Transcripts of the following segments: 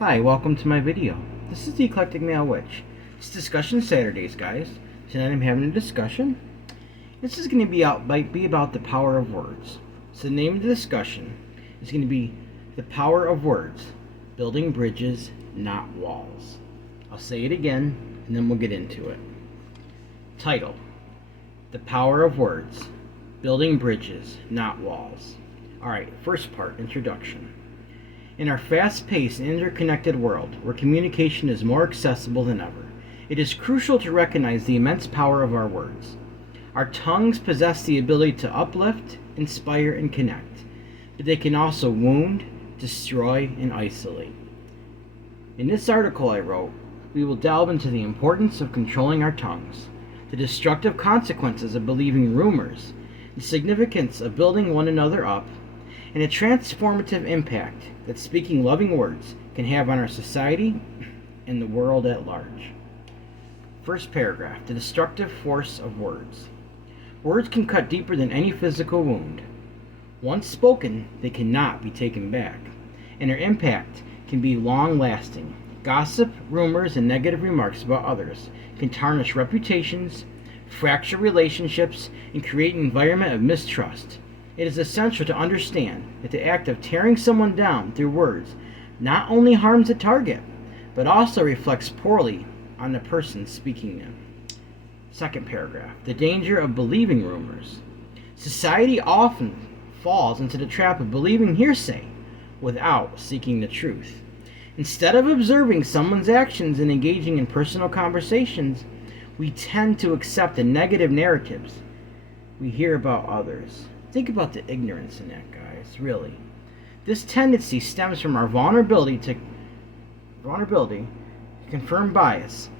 Hi, welcome to my video. This is the Eclectic Male Witch. It's Discussion Saturdays, guys. Tonight I'm having a discussion. This is going to be about the power of words. So the name of the discussion is going to be The Power of Words, Building Bridges, Not Walls. I'll say it again, and then we'll get into it. Title: The Power of Words, Building Bridges, Not Walls. Alright, first part, introduction. In our fast-paced and interconnected world, where communication is more accessible than ever, it is crucial to recognize the immense power of our words. Our tongues possess the ability to uplift, inspire, and connect, but they can also wound, destroy, and isolate. In this article I wrote, we will delve into the importance of controlling our tongues, the destructive consequences of believing rumors, the significance of building one another up, and a transformative impact that speaking loving words can have on our society and the world at large. First paragraph: the destructive force of words. Words can cut deeper than any physical wound. Once spoken, they cannot be taken back, and their impact can be long-lasting. Gossip, rumors, and negative remarks about others can tarnish reputations, fracture relationships, and create an environment of mistrust. It is essential to understand that the act of tearing someone down through words not only harms the target, but also reflects poorly on the person speaking them. Second paragraph: the danger of believing rumors. Society often falls into the trap of believing hearsay without seeking the truth. Instead of observing someone's actions and engaging in personal conversations, we tend to accept the negative narratives we hear about others. Think about the ignorance in that, guys, really. This tendency stems from our vulnerability to confirm bias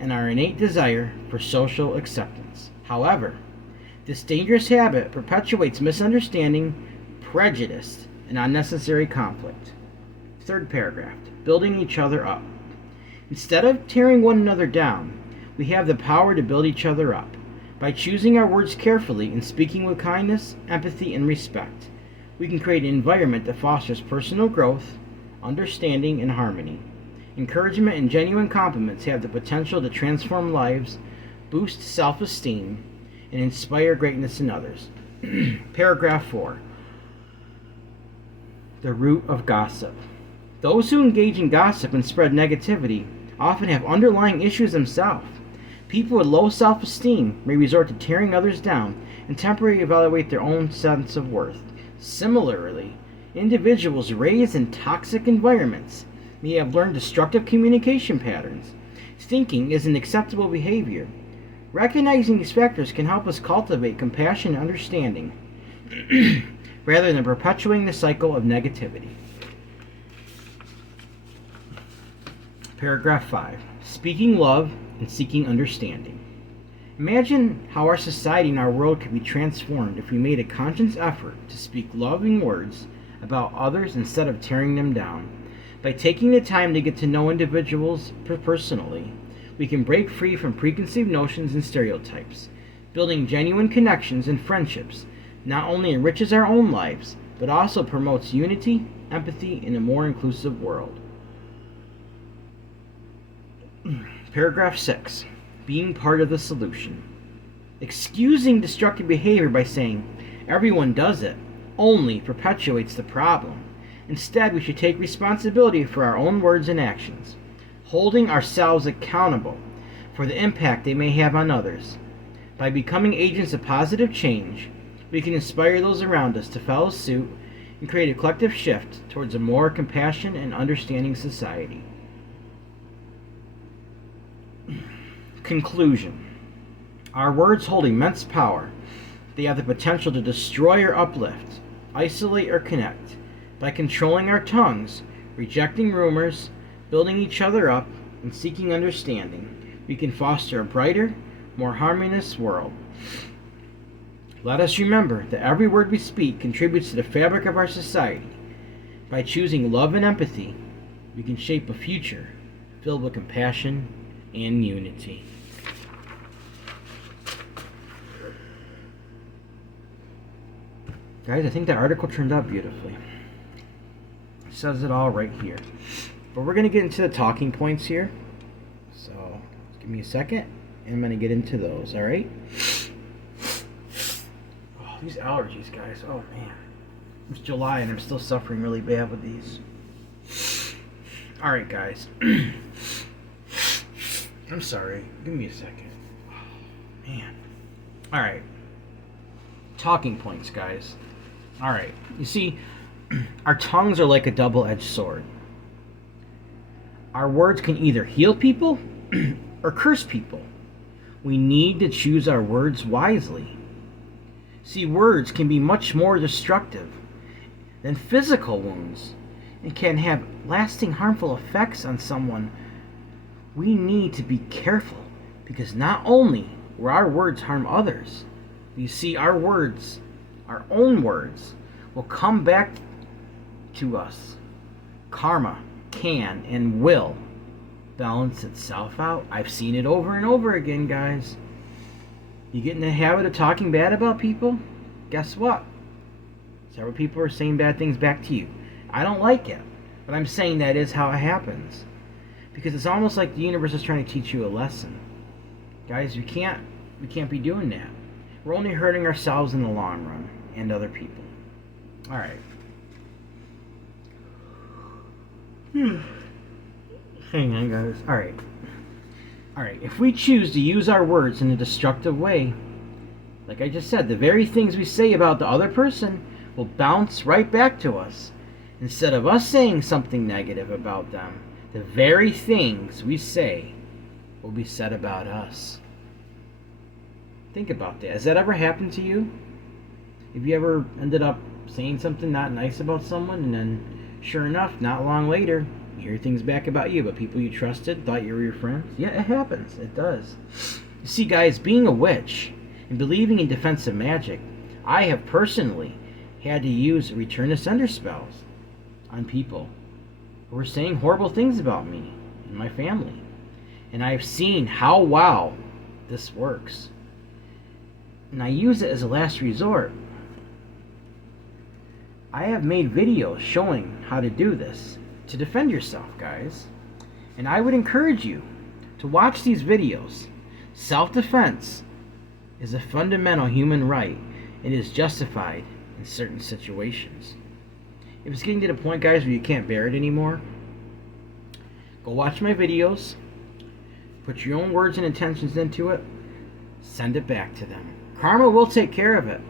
and our innate desire for social acceptance. However, this dangerous habit perpetuates misunderstanding, prejudice, and unnecessary conflict. Third paragraph: building each other up. Instead of tearing one another down, we have the power to build each other up. By choosing our words carefully and speaking with kindness, empathy, and respect, we can create an environment that fosters personal growth, understanding, and harmony. Encouragement and genuine compliments have the potential to transform lives, boost self-esteem, and inspire greatness in others. Paragraph 4. The root of gossip. Those who engage in gossip and spread negativity often have underlying issues themselves. People with low self-esteem may resort to tearing others down and temporarily evaluate their own sense of worth. Similarly, individuals raised in toxic environments may have learned destructive communication patterns. Thinking is an acceptable behavior. Recognizing these factors can help us cultivate compassion and understanding, rather than perpetuating the cycle of negativity. Paragraph 5. Speaking love and seeking understanding. Imagine how our society and our world could be transformed if we made a conscious effort to speak loving words about others instead of tearing them down. By taking the time to get to know individuals personally, we can break free from preconceived notions and stereotypes. Building genuine connections and friendships not only enriches our own lives, but also promotes unity, empathy, and a more inclusive world. Paragraph 6. Being part of the solution. Excusing destructive behavior by saying, "everyone does it," only perpetuates the problem. Instead, we should take responsibility for our own words and actions, holding ourselves accountable for the impact they may have on others. By becoming agents of positive change, we can inspire those around us to follow suit and create a collective shift towards a more compassionate and understanding society. Conclusion. Our words hold immense power. They have the potential to destroy or uplift, isolate or connect. By controlling our tongues, rejecting rumors, building each other up, and seeking understanding, we can foster a brighter, more harmonious world. Let us remember that every word we speak contributes to the fabric of our society. By choosing love and empathy, we can shape a future filled with compassion and unity. Guys, I think that article turned out beautifully. It says it all right here. But we're going to get into the talking points here. So give me a second, and I'm going to get into those, all right? Oh, these allergies, guys. Oh, man. It's July, and I'm still suffering really bad with these. All right, guys. I'm sorry. Give me a second. Oh, man. All right. Talking points, guys. All right. You see, our tongues are like a double-edged sword. Our words can either heal people or curse people. We need to choose our words wisely. See, words can be much more destructive than physical wounds and can have lasting harmful effects on someone. We need to be careful because not only will our words harm others, you see, our words, our own words, will come back to us. Karma can and will balance itself out. I've seen it over and over again, guys. You get in the habit of talking bad about people, guess what? Several people are saying bad things back to you. I don't like it, but I'm saying that is how it happens. Because it's almost like the universe is trying to teach you a lesson. Guys, we can't be doing that. We're only hurting ourselves in the long run and other people. All right. Hang on, guys. All right. If we choose to use our words in a destructive way, like I just said, the very things we say about the other person will bounce right back to us. Instead of us saying something negative about them, the very things we say will be said about us. Think about that. Has that ever happened to you? Have you ever ended up saying something not nice about someone, and then sure enough, not long later, you hear things back about you, but people you trusted, thought you were your friends? Yeah, it happens. It does. You see, guys, being a witch and believing in defensive magic, I have personally had to use return to sender spells on people who were saying horrible things about me and my family. And I've seen how well this works. And I use it as a last resort. I have made videos showing how to do this to defend yourself, guys. And I would encourage you to watch these videos. Self-defense is a fundamental human right and is justified in certain situations. If it's getting to the point, guys, where you can't bear it anymore, go watch my videos, put your own words and intentions into it, send it back to them. Karma will take care of it,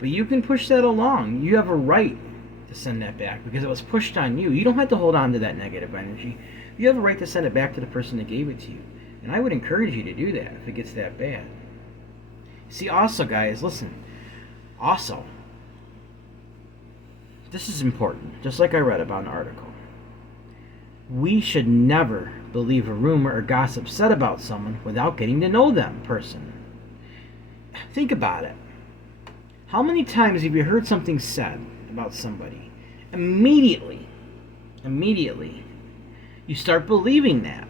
but you can push that along. You have a right to send that back because it was pushed on you. You don't have to hold on to that negative energy. You have a right to send it back to the person that gave it to you. And I would encourage you to do that if it gets that bad. See, also, guys, listen. Also, this is important, just like I read about an article. We should never believe a rumor or gossip said about someone without getting to know them person. Think about it. How many times have you heard something said about somebody? Immediately, you start believing that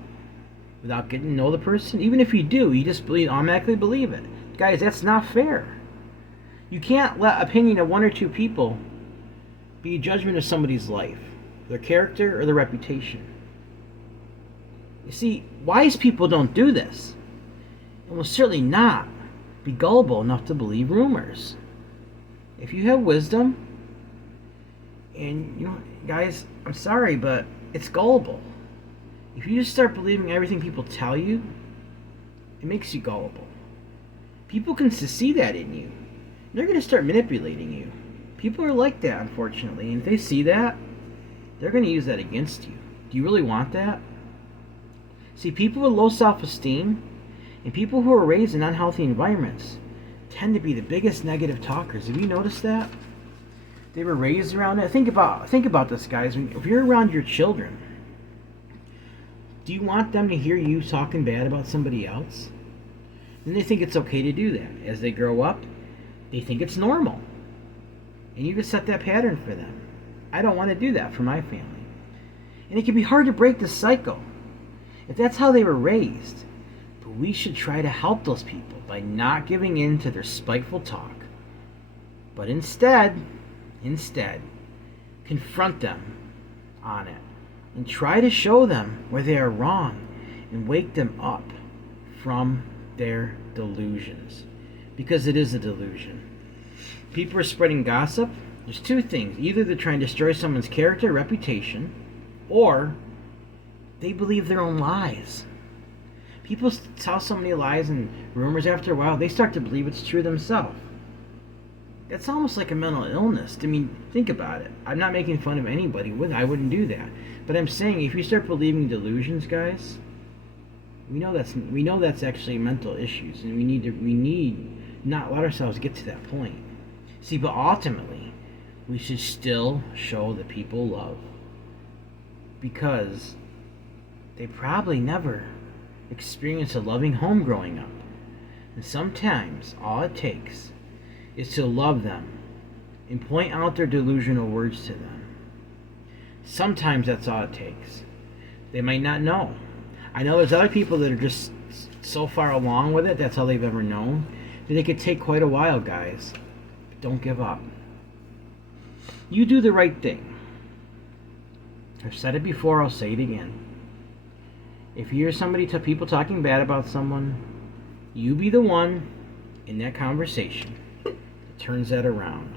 without getting to know the person. Even if you do, you just automatically believe it. Guys, that's not fair. You can't let opinion of one or two people be a judgment of somebody's life, their character, or their reputation. You see, wise people don't do this, and will certainly not be gullible enough to believe rumors. If you have wisdom, and guys, I'm sorry, but it's gullible. If you just start believing everything people tell you, it makes you gullible. People can see that in you. They're going to start manipulating you. People are like that, unfortunately, and if they see that, they're going to use that against you. Do you really want that? See, people with low self-esteem and people who are raised in unhealthy environments tend to be the biggest negative talkers. Have you noticed that? They were raised around it. Think about this, guys. If you're around your children, do you want them to hear you talking bad about somebody else? And they think it's okay to do that. As they grow up, they think it's normal. And you can set that pattern for them. I don't want to do that for my family. And it can be hard to break the cycle if that's how they were raised. But we should try to help those people by not giving in to their spiteful talk. But instead, confront them on it. and try to show them where they are wrong and wake them up from their delusions. Because it is a delusion. People are spreading gossip. There's two things. Either they're trying to destroy someone's character, reputation, or they believe their own lies. People tell so many lies and rumors after a while, they start to believe it's true themselves. That's almost like a mental illness. I mean, think about it. I'm not making fun of anybody. I wouldn't do that. But I'm saying if you start believing delusions, guys, we know that's actually mental issues, and we need not let ourselves get to that point. See, but ultimately, we should still show the people love, because they probably never experienced a loving home growing up. And sometimes all it takes is to love them and point out their delusional words to them. Sometimes that's all it takes. They might not know. I know there's other people that are just so far along with it, that's all they've ever known. But it could take quite a while, guys. But don't give up. You do the right thing. I've said it before, I'll say it again. If you hear people talking bad about someone, you be the one in that conversation that turns that around.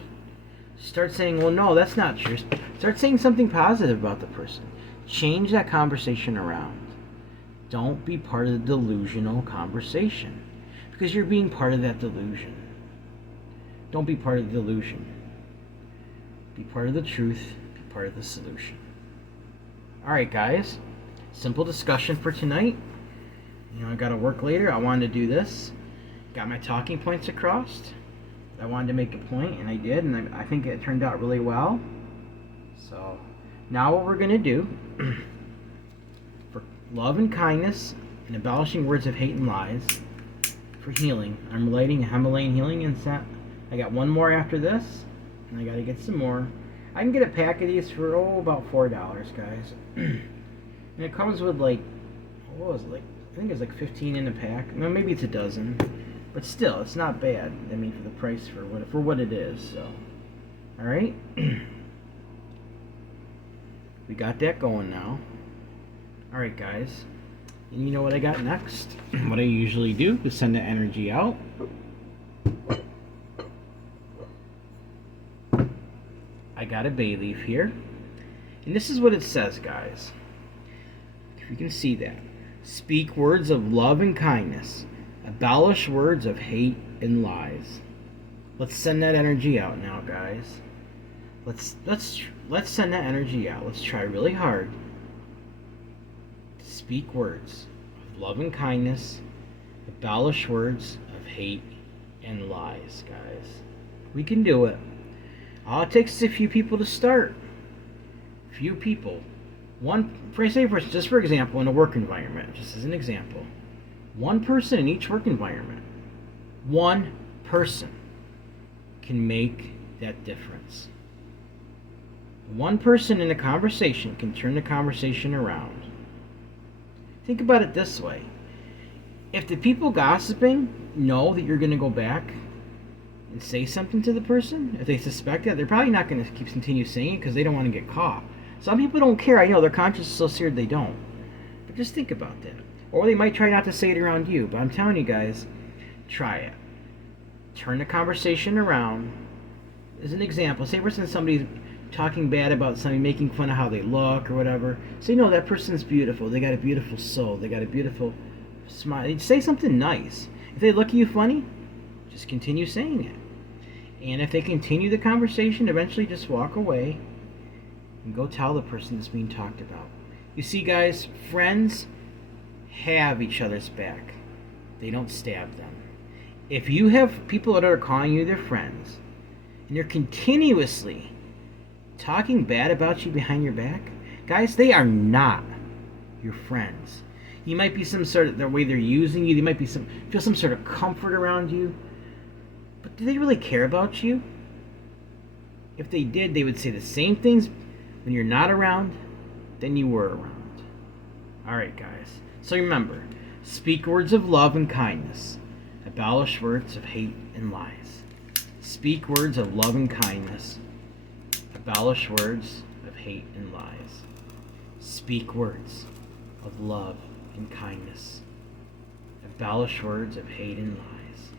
Start saying, well, no, that's not true. Start saying something positive about the person. Change that conversation around. Don't be part of the delusional conversation, because you're being part of that delusion. Don't be part of the delusion. Be part of the truth. Be part of the solution. Alright, guys. Simple discussion for tonight. I got to work later. I wanted to do this. Got my talking points across. I wanted to make a point, and I did, and I think it turned out really well. So, now what we're going to do, for love and kindness and abolishing words of hate and lies, for healing, I'm lighting a Himalayan healing incense. I got one more after this, and I got to get some more. I can get a pack of these for, about $4, guys. And it comes with I think it's like 15 in a pack. Well, maybe it's a dozen. But still, it's not bad. I mean, for the price, for what it is. So, all right. We got that going now. All right, guys. And you know what I got next? What I usually do is send the energy out. I got a bay leaf here. And this is what it says, guys. If you can see that. Speak words of love and kindness. Abolish words of hate and lies. Let's send that energy out now, guys. Let's send that energy out. Let's try really hard to speak words of love and kindness. Abolish words of hate and lies, guys. We can do it. All it takes is a few people to start. Few people. Just for example, in a work environment, just as an example. One person in each work environment, one person can make that difference. One person in a conversation can turn the conversation around. Think about it this way. If the people gossiping know that you're going to go back and say something to the person, if they suspect that, they're probably not going to continue saying it because they don't want to get caught. Some people don't care. I know their conscience is so seared they don't. But just think about that. Or they might try not to say it around you. But I'm telling you guys, try it. Turn the conversation around. As an example, say for instance somebody's talking bad about somebody, making fun of how they look or whatever. Say, no, that person's beautiful. They got a beautiful soul. They got a beautiful smile. Say something nice. If they look at you funny, just continue saying it. And if they continue the conversation, eventually just walk away and go tell the person that's being talked about. You see, guys, friends have each other's back. They don't stab them. If you have people that are calling you their friends, and they're continuously talking bad about you behind your back, guys, they are not your friends. You might be some sort of the way they're using you. They might be feel some sort of comfort around you. But do they really care about you? If they did, they would say the same things when you're not around than you were around. Alright, guys. So remember, speak words of love and kindness. Abolish words of hate and lies. Speak words of love and kindness. Abolish words of hate and lies. Speak words of love and kindness. Abolish words of hate and lies.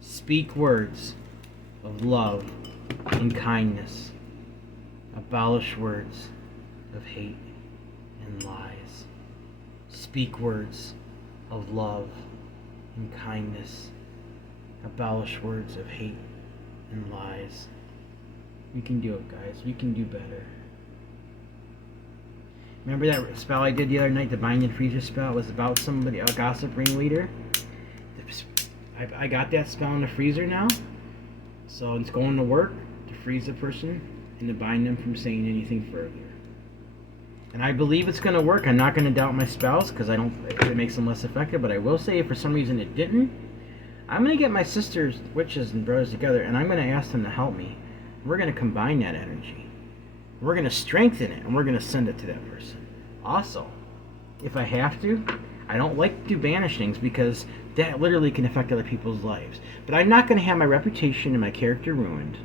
Speak words of love and kindness. Abolish words of hate and lies. Speak words of love and kindness. Abolish words of hate and lies. We can do it, guys. We can do better. Remember that spell I did the other night, the Bind and Freezer spell? It was about somebody, a gossip ringleader. I got that spell in the freezer now. So it's going to work to freeze a person and to bind them from saying anything further. And I believe it's going to work. I'm not going to doubt my spells because it makes them less effective. But I will say if for some reason it didn't, I'm going to get my sisters, witches, and brothers together and I'm going to ask them to help me. We're going to combine that energy. We're going to strengthen it, and we're going to send it to that person. Also, if I have to, I don't like to do banish things because that literally can affect other people's lives. But I'm not going to have my reputation and my character ruined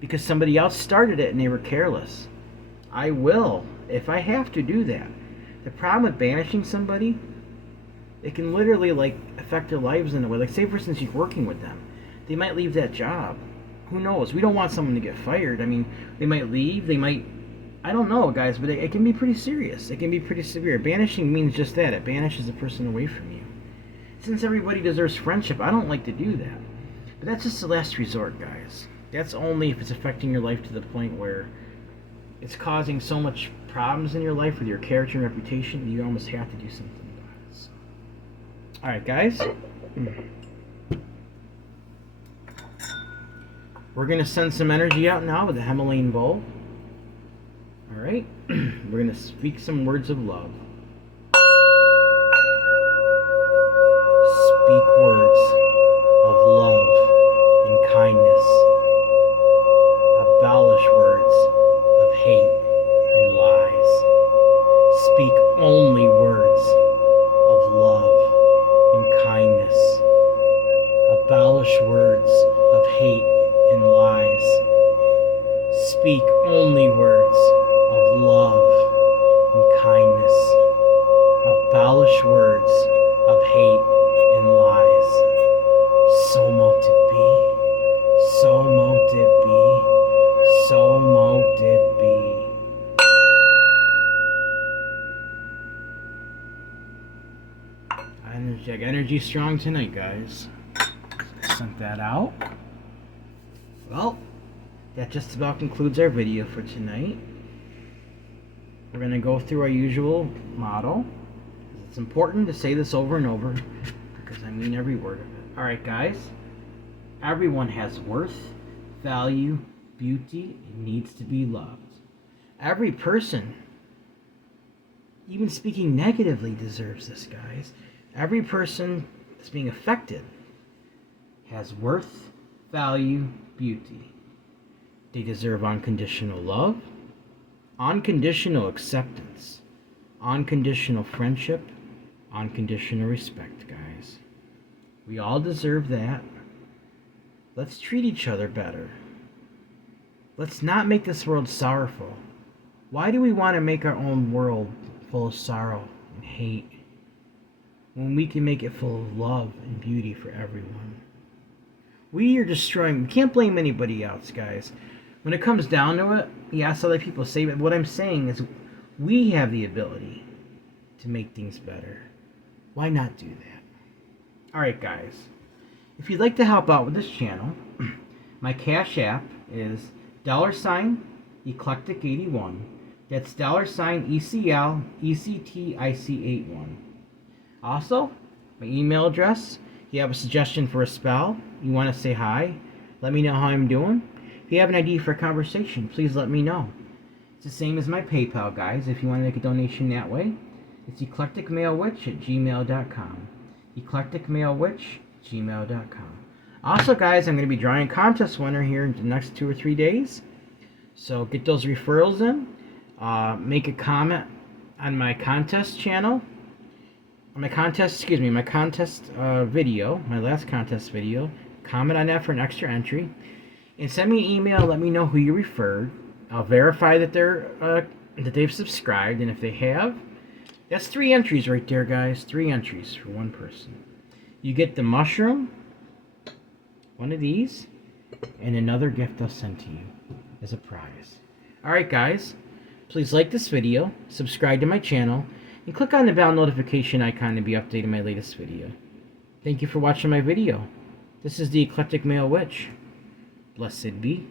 because somebody else started it and they were careless. I will, if I have to, do that. The problem with banishing somebody, it can literally affect their lives in a way. Like, say for instance, you're working with them. They might leave that job. Who knows? We don't want someone to get fired. I mean, they might leave. They might... I don't know, guys, but it can be pretty serious. It can be pretty severe. Banishing means just that. It banishes a person away from you. Since everybody deserves friendship, I don't like to do that. But that's just the last resort, guys. That's only if it's affecting your life to the point where it's causing so much problems in your life with your character and reputation, you almost have to do something about it. So. Alright, guys. We're going to send some energy out now with the Himalayan bowl. Alright? We're going to speak some words of love. Speak words of love and kindness. Abolish words of hate and lies. Speak only words of love and kindness. Abolish words of hate and lies. Speak only words of love and kindness. Abolish words of hate and lies. So mote it be. So mote it be. So mote it be. Energy strong tonight, guys. Sent that out. Well, that just about concludes our video for tonight. We're going to go through our usual model. It's important to say this over and over because I mean every word of it. Alright, guys. Everyone has worth, value, beauty, and needs to be loved. Every person, even speaking negatively, deserves this, guys. Every person that's being affected has worth, value, beauty. They deserve unconditional love, unconditional acceptance, unconditional friendship, unconditional respect, guys. We all deserve that. Let's treat each other better. Let's not make this world sorrowful. Why do we want to make our own world full of sorrow and hate when we can make it full of love and beauty for everyone? We are destroying... We can't blame anybody else, guys. When it comes down to it, yes, other people say it. What I'm saying is we have the ability to make things better. Why not do that? Alright, guys. If you'd like to help out with this channel, my Cash App is $Eclectic81. That's $ECLECTIC81. Also, my email address. If you have a suggestion for a spell, you want to say hi, let me know how I'm doing. If you have an idea for a conversation, please let me know. It's the same as my PayPal, guys, if you want to make a donation that way. It's eclecticmalewitch@gmail.com. eclecticmalewitch@gmail.com. Also, guys, I'm going to be drawing a contest winner here in the next 2 or 3 days. So get those referrals in. Make a comment on my contest channel. My contest video, my last contest video. Comment on that for an extra entry. And send me an email. Let me know who you referred. I'll verify that they're that they've subscribed, and if they have, that's 3 entries right there, guys. 3 entries for one person. You get the mushroom, one of these, and another gift I'll send to you as a prize. Alright guys, please like this video, subscribe to my channel, and click on the bell notification icon to be updated on my latest video. Thank you for watching my video. This is the Eclectic Male Witch. Blessed be.